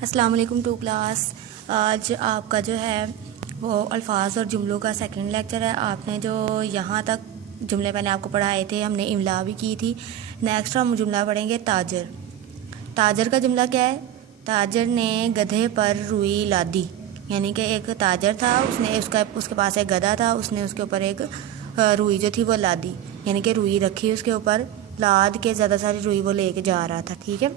السلام علیکم to class. آج آپ کا جو ہے وہ الفاظ اور جملوں کا سیکنڈ لیکچر ہے. آپ نے جو یہاں تک جملے میں نے آپ کو پڑھائے تھے, ہم نے املا بھی کی تھی. نیکسٹ ہم جملہ پڑھیں گے تاجر. تاجر کا جملہ کیا ہے؟ تاجر نے گدھے پر روئی لادی. یعنی کہ ایک تاجر تھا, اس کے پاس ایک گدھا تھا, اس نے اس کے اوپر ایک روئی جو تھی وہ لادی. یعنی کہ روئی رکھی اس کے اوپر, لاد کے زیادہ ساری روئی وہ لے کے جا رہا تھا. ٹھیک ہے.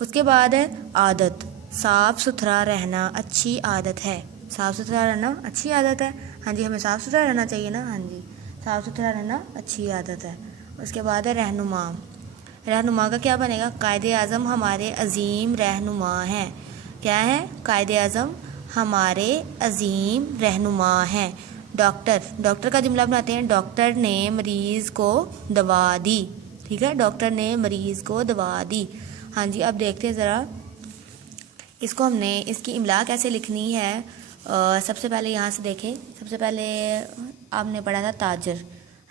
اس کے بعد ہے عادت. صاف ستھرا رہنا اچھی عادت ہے. صاف ستھرا رہنا اچھی عادت ہے. ہاں جی, ہمیں صاف ستھرا رہنا چاہیے نا. ہاں جی, صاف ستھرا رہنا اچھی عادت ہے. اس کے بعد ہے رہنما. رہنما کا کیا بنے گا؟ قائد اعظم ہمارے عظیم رہنما ہیں. کیا ہے؟ قائد اعظم ہمارے عظیم رہنما ہیں. ڈاکٹر. ڈاکٹر کا جملہ بناتے ہیں. ڈاکٹر نے مریض کو دوا دی. ٹھیک ہے, ڈاکٹر نے مریض کو دوا دی. ہاں جی, اب دیکھتے ہیں ذرا اس کو. ہم نے اس کی املا کیسے لکھنی ہے. سب سے پہلے یہاں سے دیکھیں. سب سے پہلے آپ نے پڑھا تھا تاجر.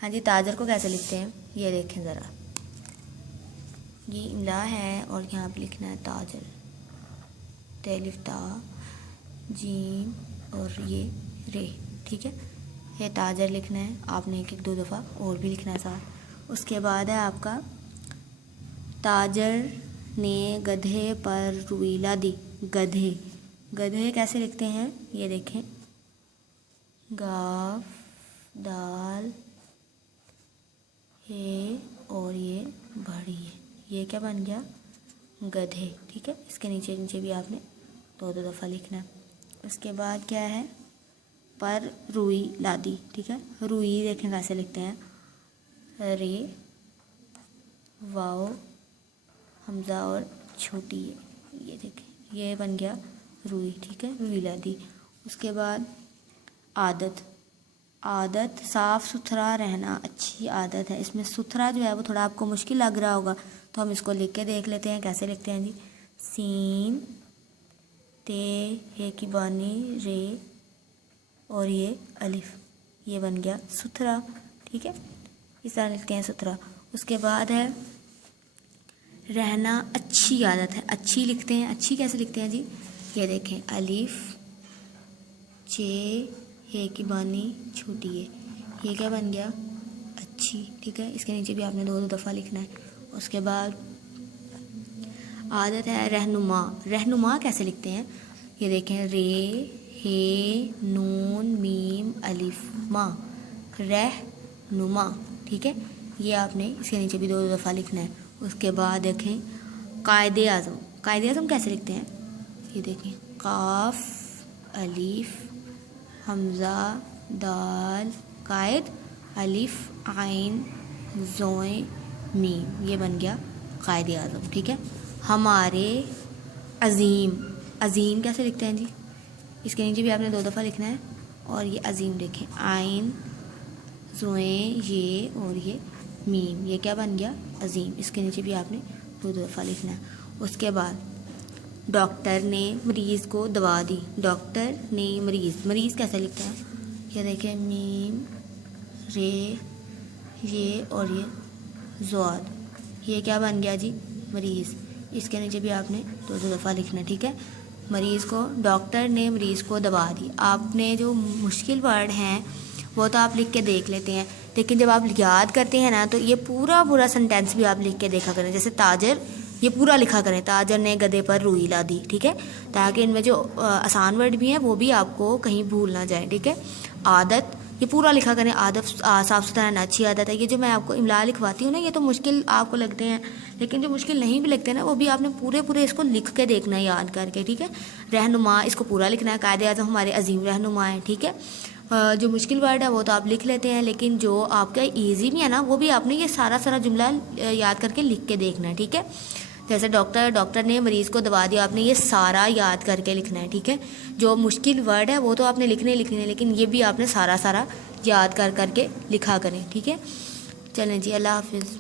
ہاں جی, تاجر کو کیسے لکھتے ہیں یہ دیکھیں ذرا. یہ املا ہے اور یہاں پہ لکھنا ہے تاجر. تیلف تا جیم اور یہ رے. ٹھیک ہے, یہ تاجر لکھنا ہے آپ نے ایک دو دفعہ, اور بھی لکھنا ہے ساتھ. اس کے بعد ہے آپ کا تاجر نے گدھے پر روئی لادی. گدھے. گدھے کیسے لکھتے ہیں یہ دیکھیں. گاف دال ہے اور یہ بڑی ہے. یہ کیا بن گیا؟ گدھے. ٹھیک ہے, اس کے نیچے نیچے بھی آپ نے دو دفعہ لکھنا ہے. اس کے بعد کیا ہے؟ پر روئی لادی. ٹھیک ہے, روئی دیکھیں کیسے لکھتے ہیں. رے واؤ حمزہ اور چھوٹی ہے. یہ دیکھیں, یہ بن گیا روئی. ٹھیک ہے, روئی لادی. اس کے بعد عادت. عادت صاف ستھرا رہنا اچھی عادت ہے. اس میں ستھرا جو ہے وہ تھوڑا آپ کو مشکل لگ رہا ہوگا, تو ہم اس کو لکھ کے دیکھ لیتے ہیں کیسے لکھتے ہیں جی. سین تے ہے کی بانی رے اور یہ الف. یہ بن گیا ستھرا. ٹھیک ہے, اس طرح لکھتے ہیں ستھرا. اس کے بعد ہے رہنا اچھی عادت ہے. اچھی لکھتے ہیں. اچھی کیسے لکھتے ہیں جی؟ یہ دیکھیں, الف چے ہے کی بانی چھوٹی ہے. یہ کیا بن گیا؟ اچھی. ٹھیک ہے, اس کے نیچے بھی آپ نے دو دفعہ لکھنا ہے. اس کے بعد عادت ہے رہنما. رہنما کیسے لکھتے ہیں یہ دیکھیں. رے ہے نون میم الف ما. رہنما. ٹھیک ہے, یہ آپ نے اس کے نیچے بھی دو دفعہ لکھنا ہے. اس کے بعد دیکھیں قائد اعظم. قائد اعظم کیسے لکھتے ہیں یہ دیکھیں. قاف الف حمزہ دال قائد الف عین زوئیں میم. یہ بن گیا قائد اعظم. ٹھیک ہے, ہمارے عظیم. عظیم کیسے لکھتے ہیں جی؟ اس کے نیچے بھی آپ نے دو دفعہ لکھنا ہے. اور یہ عظیم دیکھیں, عین زوئیں یہ اور یہ میم. یہ کیا بن گیا؟ عظیم. اس کے نیچے بھی آپ نے دو دفعہ لکھنا ہے. اس کے بعد ڈاکٹر نے مریض کو دوا دی. ڈاکٹر نے مریض. مریض کیسے لکھتے ہیں یہ دیکھیں. میم رے یہ اور یہ زواد. یہ کیا بن گیا جی؟ مریض. اس کے نیچے بھی آپ نے دو دفعہ لکھنا ہے. ٹھیک ہے, مریض کو. ڈاکٹر نے مریض کو دوا دی. آپ نے جو مشکل ورڈ ہیں وہ تو آپ لکھ کے دیکھ لیتے ہیں, لیکن جب آپ یاد کرتے ہیں نا تو یہ پورا سنٹینس بھی آپ لکھ کے دیکھا کریں. جیسے تاجر, یہ پورا لکھا کریں. تاجر نے گدھے پر روئی لادی. ٹھیک ہے, تاکہ ان میں جو آسان ورڈ بھی ہیں وہ بھی آپ کو کہیں بھول نہ جائیں. ٹھیک ہے, عادت یہ پورا لکھا کریں. عادت صاف ستھرا رہنا اچھی عادت ہے. یہ جو میں آپ کو املا لکھواتی ہوں نا, یہ تو مشکل آپ کو لگتے ہیں, لیکن جو مشکل نہیں بھی لگتے نا وہ بھی آپ نے پورے اس کو لکھ کے دیکھنا ہے یاد کر کے. ٹھیک ہے, رہنما اس کو پورا لکھنا ہے. قائد اعظم ہمارے عظیم رہنما ہیں. ٹھیک ہے, جو مشکل ورڈ ہے وہ تو آپ لکھ لیتے ہیں, لیکن جو آپ کا ایزی بھی ہے نا وہ بھی آپ نے یہ سارا جملہ یاد کر کے لکھ کے دیکھنا ہے. ٹھیک ہے, جیسے ڈاکٹر نے مریض کو دوا دیا, آپ نے یہ سارا یاد کر کے لکھنا ہے. ٹھیک ہے, جو مشکل ورڈ ہے وہ تو آپ نے لکھنے لیکن یہ بھی آپ نے سارا یاد کر کے لکھا کریں. ٹھیک ہے, چلیں جی, اللہ حافظ.